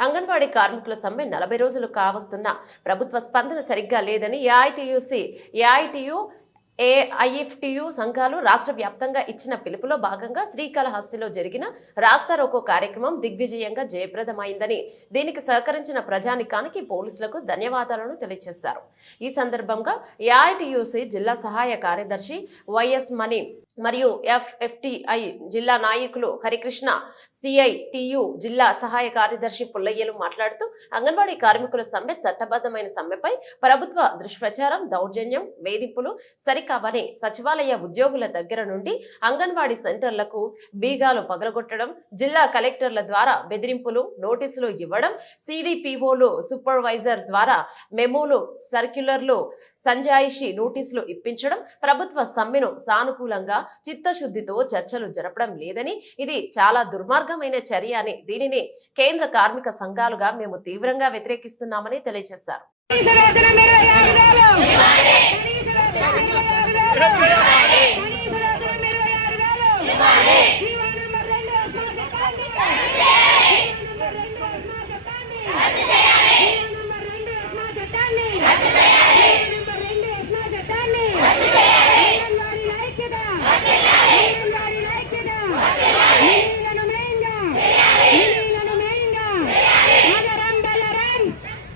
అంగన్వాడీ కార్మికుల సమ్మె 40 రోజులు కావస్తున్న ప్రభుత్వ స్పందన సరిగ్గా లేదని ఏఐటియు ఏఐఎఫ్టియు సంఘాలు రాష్ట్ర వ్యాప్తంగా ఇచ్చిన పిలుపులో భాగంగా శ్రీకాళహస్తిలో జరిగిన రాస్తారోకో కార్యక్రమం దిగ్విజయంగా జయప్రదమైందని దీనికి సహకరించిన ప్రజానికానికి పోలీసులకు ధన్యవాదాలను తెలియజేశారు. ఈ సందర్భంగా ఏఐటియుసి జిల్లా సహాయ కార్యదర్శి వైఎస్ మణి మరియు ఎఫ్ఎఫ్టిఐ జిల్లా నాయకులు హరికృష్ణ, సిఐటియు జిల్లా సహాయ కార్యదర్శి పుల్లయ్యలు మాట్లాడుతూ అంగన్వాడీ కార్మికుల సమ్మె చట్టబద్ధమైన సమ్మెపై ప్రభుత్వ దుష్ప్రచారం, దౌర్జన్యం, వేధింపులు సరికావని సచివాలయ ఉద్యోగుల దగ్గర నుండి అంగన్వాడీ సెంటర్లకు బీగాలు పగలగొట్టడం, జిల్లా కలెక్టర్ల ద్వారా బెదిరింపులు, నోటీసులు ఇవ్వడం, సిడిపిఓలు సూపర్వైజర్ ద్వారా మెమోలు, సర్క్యులర్లు, సంజాయిషి నోటీసులు ఇప్పించడం, ప్రభుత్వ సమ్మెను సానుకూలంగా చిత్తశుద్ధితో చర్చలు జరపడం లేదని, ఇది చాలా దుర్మార్గమైన చర్య అని, దీనిని కేంద్ర కార్మిక సంఘాలుగా మేము తీవ్రంగా వ్యతిరేకిస్తున్నామని తెలియజేశారు.